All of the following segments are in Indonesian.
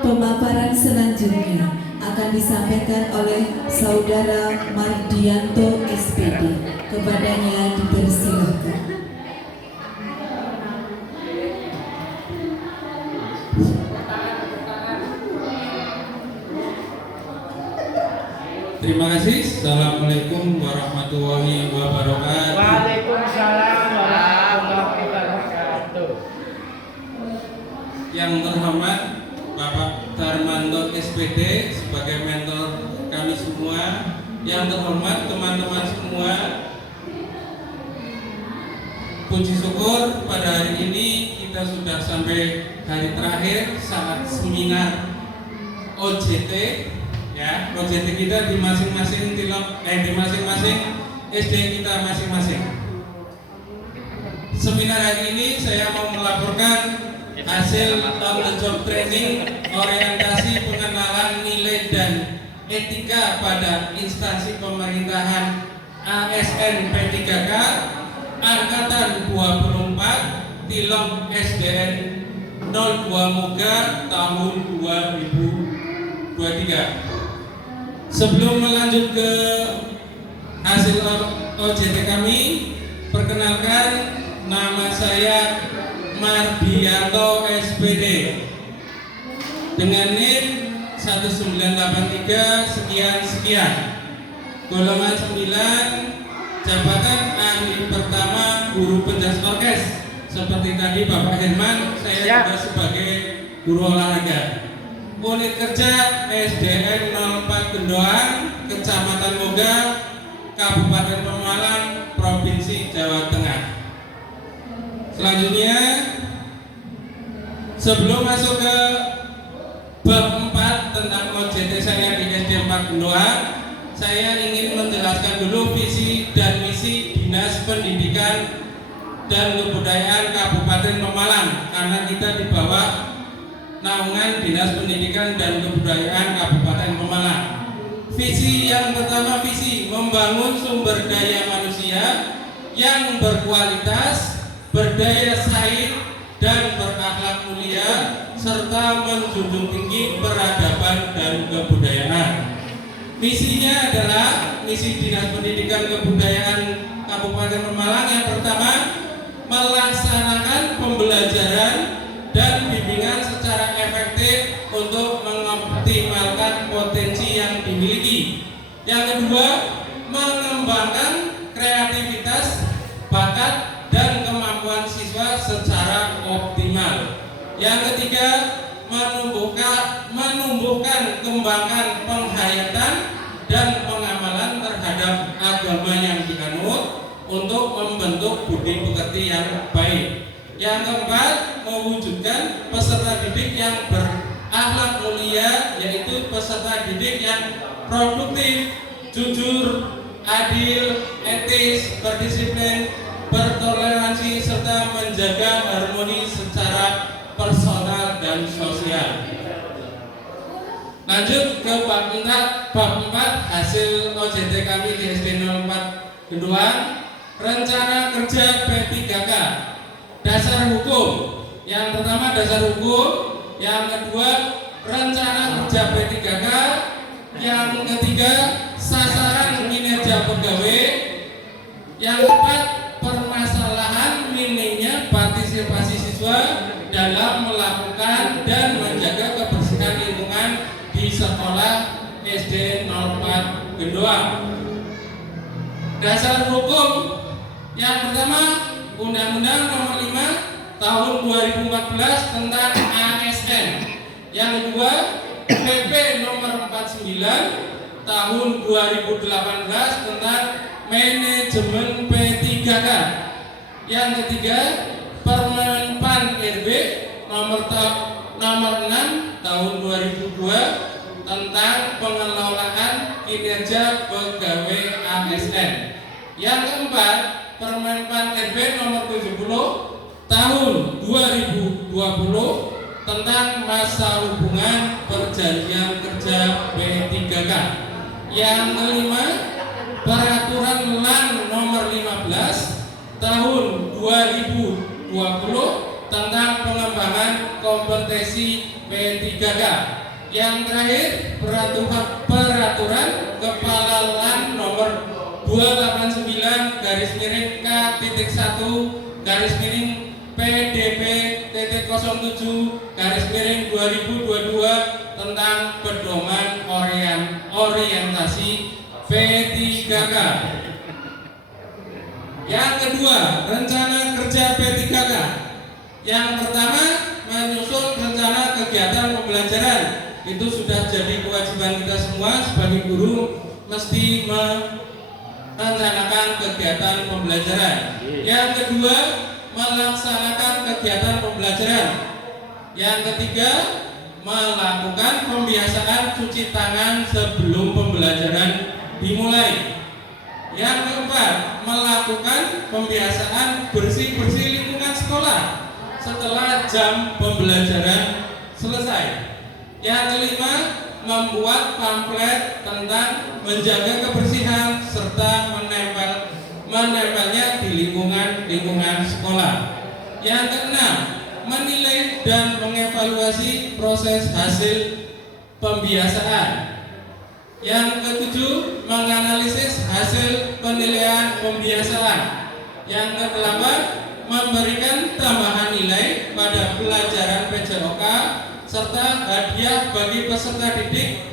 Pemaparan selanjutnya akan disampaikan oleh Saudara Mardianto SPD. Kepadanya dipersilakan. Terima kasih. Assalamualaikum warahmatullahi wabarakatuh. Waalaikumsalam warahmatullahi wabarakatuh. Yang terhormat Bapak Darmanto SPD sebagai mentor kami semua. Yang terhormat teman-teman semua. Puji syukur pada hari ini kita sudah sampai hari terakhir saat seminar OJT. Ya, OJT kita di masing-masing di masing-masing SD kita masing-masing. Seminar hari ini saya mau melaporkan hasil on the job training orientasi pengenalan nilai dan etika pada instansi pemerintahan ASN P3K angkatan 24 Tilok SDN 02 Moga tahun 2023. Sebelum melanjut ke hasil OJT kami, perkenalkan nama saya Mardianto SPD dengan NIM 1983 sekian, golongan 9, jabatan ahli pertama guru penjas orkes. Seperti tadi Bapak Herman, saya juga sebagai guru olahraga. Unit kerja SDN 04 Gendoan, Kecamatan Moga, Kabupaten Pemalang, Provinsi Jawa Tengah. Selanjutnya, sebelum masuk ke bab 4 tentang OJT saya di SD 4 Gendoan, saya ingin menjelaskan dulu visi dan misi Dinas Pendidikan dan Kebudayaan Kabupaten Pemalang, karena kita di bawah naungan Dinas Pendidikan dan Kebudayaan Kabupaten Pemalang. Visi yang pertama, visi membangun sumber daya manusia yang berkualitas, berdaya saing dan berakhlak mulia, serta menjunjung tinggi peradaban dan kebudayaan. Misinya adalah misi Dinas Pendidikan Kebudayaan Kabupaten Pemalang yang pertama, melaksanakan pembelajaran dan bimbingan secara efektif untuk mengoptimalkan potensi yang dimiliki. Yang kedua, mengembangkan kreativitas, bakat, dan kemampuan siswa secara optimal. Yang ketiga, menumbuhkan kembangkan penghayatan dan pengamalan terhadap agama yang dianut untuk membentuk budi pekerti yang baik. Yang keempat, mewujudkan peserta didik yang berakhlak mulia, yaitu peserta didik yang produktif, jujur, adil, etis, berdisiplin, bertoleransi, serta menjaga harmoni secara personal dan sosial. Lanjut ke bab 4 hasil OJT kami di SD 04 Gendoan, rencana kerja P3K. Dasar hukum. Yang pertama dasar hukum, yang kedua rencana kerja P3K, yang ketiga sasaran kinerja pegawai, yang keempat permasalahan minimnya partisipasi siswa dalam melakukan dan menjaga kebersihan lingkungan di sekolah SD 04 Gendoan. Dasar hukum yang pertama Undang-Undang Nomor 5 Tahun 2014 tentang ASN. Yang kedua, PP Nomor 49 Tahun 2018 tentang Manajemen P3K. Yang ketiga, Permen-Pan RB Nomor 6 Tahun 2002 tentang pengelolaan kinerja pegawai ASN. Yang keempat, Permen-Pan RB Nomor 70 Tahun 2020 tentang masa hubungan perjanjian kerja P3K. Yang kelima, Peraturan LAN Nomor 15 Tahun 2020 tentang pengembangan kompetensi P3K. Yang terakhir, peraturan Kepala LAN nomor 289-PDP-07-2022 tentang pedoman orientasi P3K. Yang kedua, rencana kerja P3K. Yang pertama, menyusun rencana kegiatan pembelajaran. Itu sudah jadi kewajiban kita semua sebagai guru, mesti merencanakan kegiatan pembelajaran. Yang kedua, melaksanakan kegiatan pembelajaran. Yang ketiga, melakukan pembiasaan cuci tangan sebelum pembelajaran dimulai. Yang keempat, melakukan pembiasaan bersih-bersih lingkungan sekolah setelah jam pembelajaran selesai. Yang kelima, membuat pamflet tentang menjaga kebersihan serta menempelnya di lingkungan sekolah. Yang keenam, menilai dan mengevaluasi proses hasil pembiasaan. Yang ketujuh, menganalisis hasil penilaian pembiasaan. Yang kedelapan, memberikan tambahan nilai pada pelajaran PJOK serta hadiah bagi peserta didik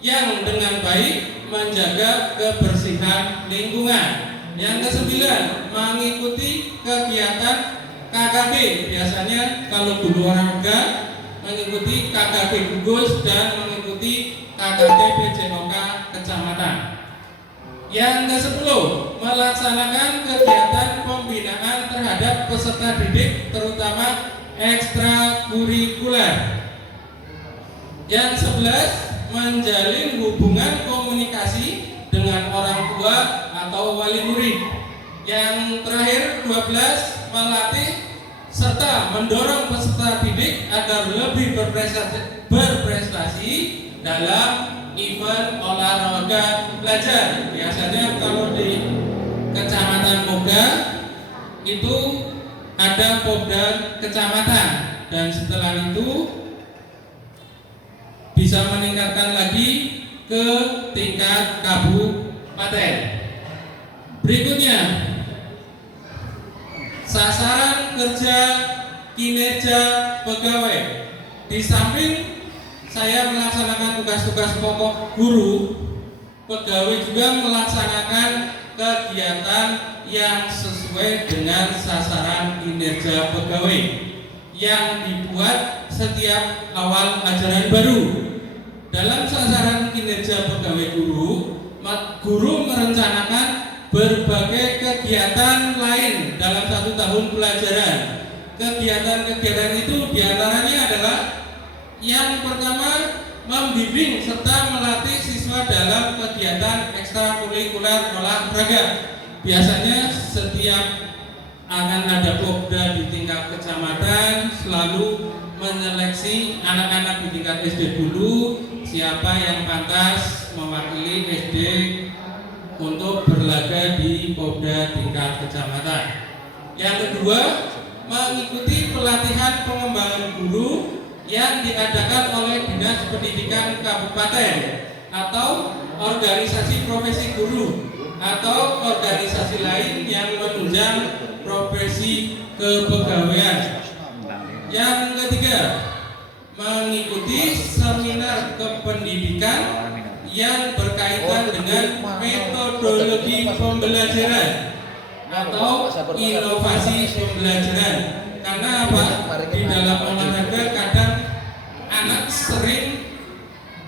yang dengan baik menjaga kebersihan lingkungan. Yang kesembilan, mengikuti kegiatan KKG. Biasanya kalau guru olahraga mengikuti KKG gugus dan mengikuti KKG PJOK kecamatan. Yang ke-10, melaksanakan kegiatan pembinaan terhadap peserta didik terutama ekstrakurikuler. Yang 11, menjalin hubungan komunikasi dengan orang tua atau wali murid. Yang terakhir 12, melatih serta mendorong peserta didik agar lebih berprestasi dalam event olahraga belajar. Biasanya kalau di Kecamatan Moga itu ada Popda kecamatan, dan setelah itu bisa meningkatkan lagi ke tingkat kabupaten. Berikutnya, sasaran kerja kinerja pegawai. Di samping saya melaksanakan tugas-tugas pokok guru, pegawai juga melaksanakan kegiatan yang sesuai dengan sasaran kinerja pegawai yang dibuat setiap awal ajaran baru. Dalam sasaran kinerja pegawai guru merencanakan berbagai kegiatan lain dalam 1 tahun pelajaran. Kegiatan-kegiatan itu diantaranya adalah yang pertama, membimbing serta melatih siswa dalam kegiatan ekstrakurikuler olahraga. Biasanya setiap akan ada Popda di tingkat kecamatan selalu menyeleksi anak-anak di tingkat SD dulu siapa yang pantas mewakili SD untuk berlaga di Popda tingkat kecamatan. Yang kedua, mengikuti pelatihan pengembangan guru yang diadakan oleh Dinas Pendidikan Kabupaten atau organisasi profesi guru atau organisasi lain yang menunjang profesi kepegawaian. Yang ketiga, mengikuti seminar kependidikan yang berkaitan dengan metodologi pembelajaran atau inovasi pembelajaran. Karena apa? Di dalam olahraga kadang anak sering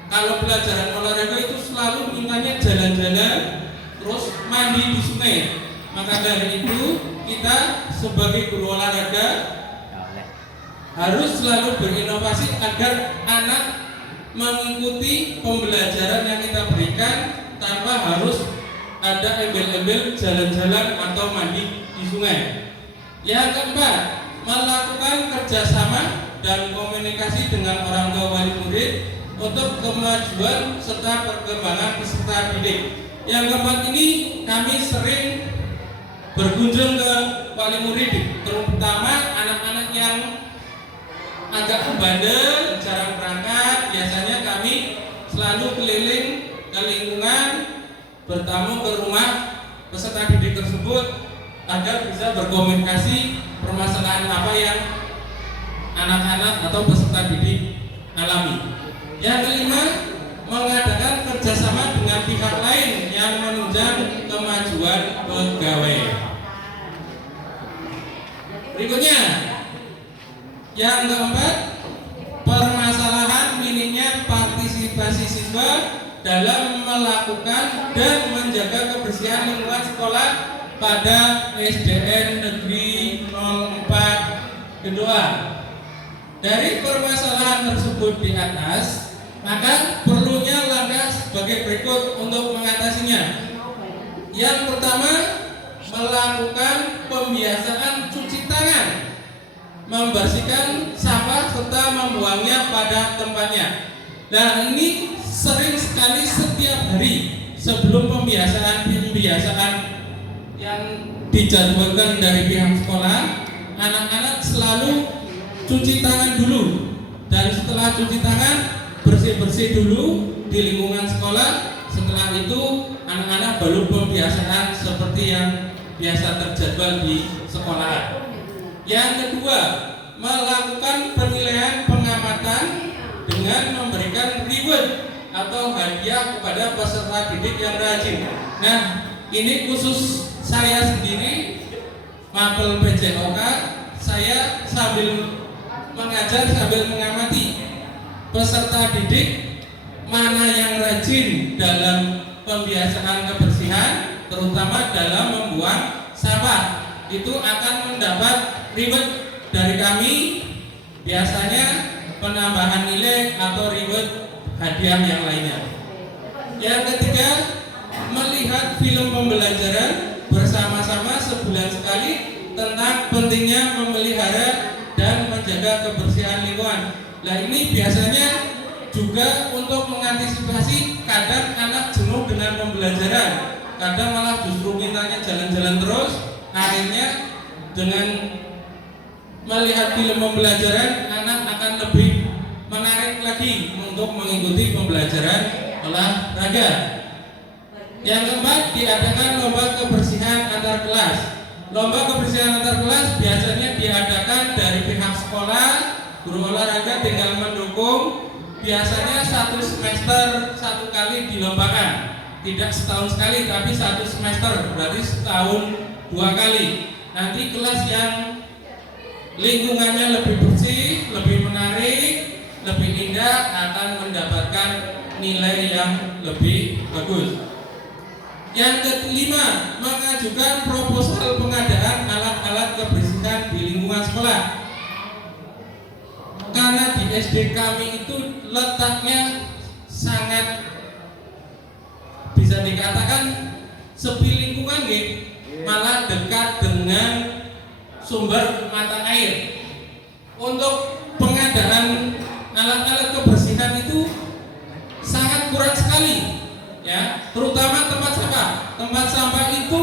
kalau pelajaran olahraga itu selalu mintanya jalan-jalan terus mandi di sungai. Maka dari itu kita sebagai guru olahraga harus selalu berinovasi agar anak mengikuti pembelajaran yang kita berikan tanpa harus ada embel-embel jalan-jalan atau mandi di sungai. Yang keempat, melakukan kerjasama dan komunikasi dengan orang tua wali murid untuk kemajuan serta perkembangan peserta didik. Yang keempat ini kami sering berkunjung ke wali murid, terutama anak-anak yang agak bandel, jarang berangkat. Biasanya kami selalu keliling ke lingkungan, bertamu ke rumah peserta didik tersebut agar bisa berkomunikasi permasalahan apa yang anak-anak atau peserta didik alami. Yang kelima, mengadakan kerjasama dengan pihak lain yang menunjang kemajuan pegawai. Berikutnya, yang keempat, permasalahan minimnya partisipasi siswa dalam melakukan dan menjaga kebersihan lingkungan sekolah pada SDN Negeri 04 Kedua. Dari permasalahan tersebut di atas, maka perlunya langkah sebagai berikut untuk mengatasinya. Yang pertama, melakukan pembiasaan cuci tangan, membersihkan sampah serta membuangnya pada tempatnya. Dan ini sering sekali setiap hari sebelum pembiasaan yang dijadwalkan dari pihak sekolah, anak-anak selalu cuci tangan dulu, dan setelah cuci tangan bersih-bersih dulu di lingkungan sekolah. Setelah itu anak-anak baru pembiasaan seperti yang biasa terjadwal di sekolah. Yang kedua, melakukan penilaian pengamatan dengan memberikan reward atau hadiah kepada peserta didik yang rajin. Nah, ini khusus saya sendiri, Mapel PJOK, saya sambil mengajar sambil mengamati peserta didik mana yang rajin dalam pembiasaan kebersihan, terutama dalam membuang sampah. Itu akan mendapat reward dari kami, biasanya penambahan nilai atau reward hadiah yang lainnya. Yang ketiga, melihat film pembelajaran bersama-sama sebulan sekali tentang pentingnya memelihara dan menjaga kebersihan lingkungan. Nah, ini biasanya juga untuk mengantisipasi kadang anak jenuh dengan pembelajaran, kadang malah justru mintanya jalan-jalan terus. Akhirnya dengan melihat film pembelajaran, anak akan lebih menarik lagi untuk mengikuti pembelajaran olahraga. Yang keempat, diadakan lomba kebersihan antar kelas. Lomba kebersihan antar kelas biasanya diadakan dari pihak sekolah, guru olahraga tinggal mendukung. Biasanya satu semester satu kali dilombakan, tidak setahun sekali tapi satu semester, berarti setahun 2 kali. Nanti kelas yang lingkungannya lebih bersih, lebih menarik, lebih indah akan mendapatkan nilai yang lebih bagus. Yang kelima, mengajukan proposal pengadaan alat-alat kebersihan di lingkungan sekolah. Karena di SD kami itu letaknya sangat bisa dikatakan sepi lingkungan, malah dekat dengan sumber mata air. Untuk pengadaan alat-alat kebersihan itu sangat kurang sekali, ya, terutama tempat sampah. Tempat sampah itu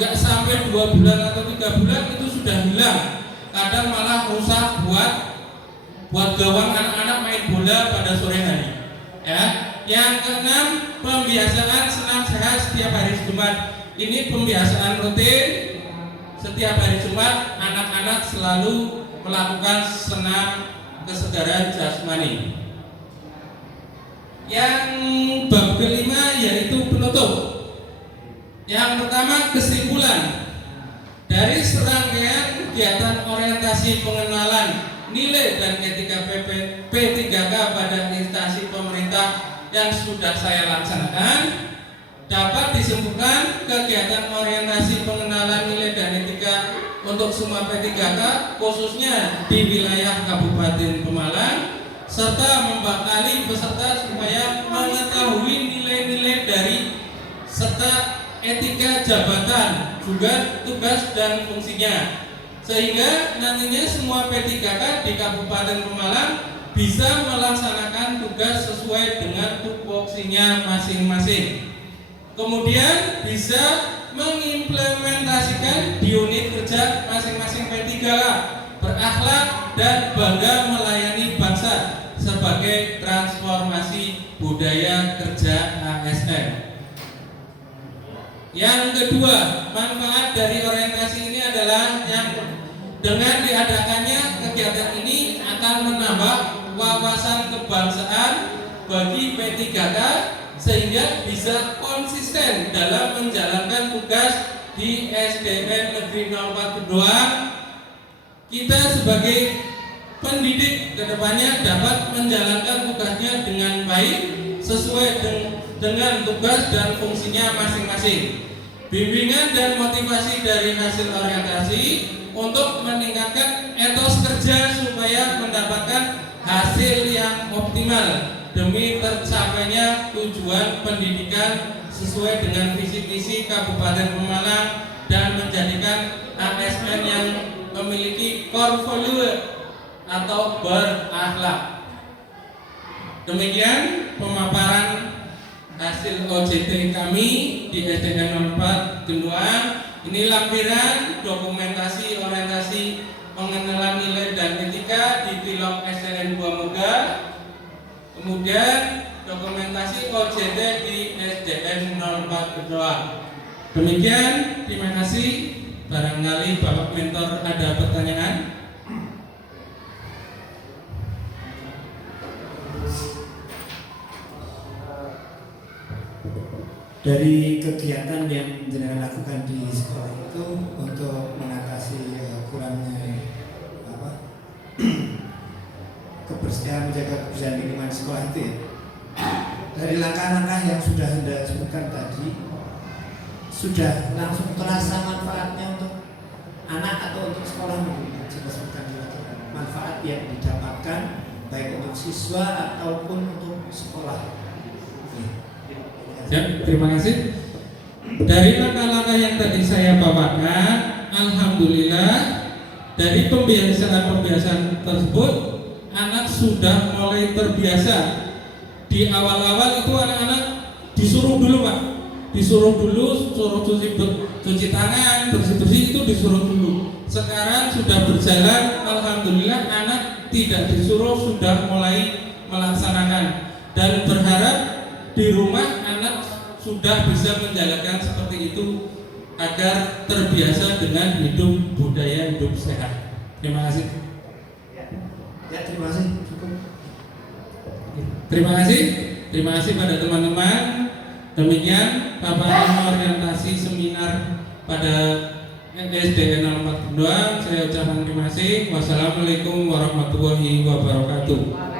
nggak sampai 2 bulan atau 3 bulan itu sudah hilang. Kadang malah rusak buat gawang anak-anak main bola pada sore hari. Ya. Yang keenam, pembiasaan senam sehat setiap hari Jumat. Ini pembiasaan rutin setiap hari Jumat. Anak-anak selalu melakukan senam kesegaran jasmani. Yang bab kelima yaitu penutup. Yang pertama, kesimpulan dari serangkaian kegiatan orientasi pengenalan nilai dan etika P3K pada instansi pemerintah yang sudah saya laksanakan, dapat disimpulkan kegiatan orientasi pengenalan nilai dan etika untuk semua P3K khususnya di wilayah Kabupaten Pemalang, serta membekali peserta supaya mengetahui nilai-nilai dari serta etika jabatan, juga tugas dan fungsinya, sehingga nantinya semua P3K di Kabupaten Pemalang bisa melaksanakan tugas sesuai dengan tupoksinya masing-masing. Kemudian bisa mengimplementasikan di unit kerja masing-masing P3K, berakhlak dan bangga melayani bangsa sebagai transformasi budaya kerja ASN. Yang kedua, manfaat dari orientasi ini adalah yang dengan diadakannya kegiatan ini akan menambah wawasan kebangsaan bagi P3K sehingga bisa konsisten dalam menjalankan tugas di SDN Negeri 04 Kedoang. Kita sebagai pendidik kedepannya dapat menjalankan tugasnya dengan baik sesuai dengan tugas dan fungsinya masing-masing. Bimbingan dan motivasi dari hasil orientasi untuk meningkatkan etos kerja supaya mendapatkan hasil yang optimal demi tercapainya tujuan pendidikan sesuai dengan visi misi Kabupaten Pemalang dan menjadikan ASN yang memiliki core value atau berakhlak. Demikian pemaparan hasil OJT kami di SDN 04 Kedoang. Ini lampiran dokumentasi orientasi pengenalan nilai dan etika di Tilok SDN Buah Muga. Kemudian dokumentasi OJT di SDN 04 Kedoang. Demikian, terima kasih. Barangkali Bapak Mentor ada pertanyaan. Dari kegiatan yang jenengan lakukan di sekolah itu untuk mengatasi kurangnya kebersihan, menjaga kebersihan lingkungan sekolah itu ya. Dari langkah-langkah yang sudah Anda sebutkan tadi, sudah langsung terasa manfaatnya untuk anak atau untuk sekolah mungkin sebutkan manfaat yang didapatkan baik untuk siswa ataupun untuk sekolah. Ya, terima kasih. Dari langkah-langkah yang tadi saya paparkan, alhamdulillah dari pembiasaan tersebut anak sudah mulai terbiasa. Di awal-awal itu anak-anak disuruh dulu, Pak. Disuruh dulu, suruh cuci tangan, bersih-bersih itu disuruh dulu. Sekarang sudah berjalan, alhamdulillah anak tidak disuruh, sudah mulai melaksanakan dan berharap di rumah anak sudah bisa menjalankan seperti itu agar terbiasa dengan hidup budaya hidup sehat. Terima kasih. Ya, terima kasih. Cukup. Terima kasih pada teman-teman. Demikian paparan orientasi seminar pada SDN 04 Kedoang. Saya ucapkan terima kasih. Wassalamualaikum warahmatullahi wabarakatuh.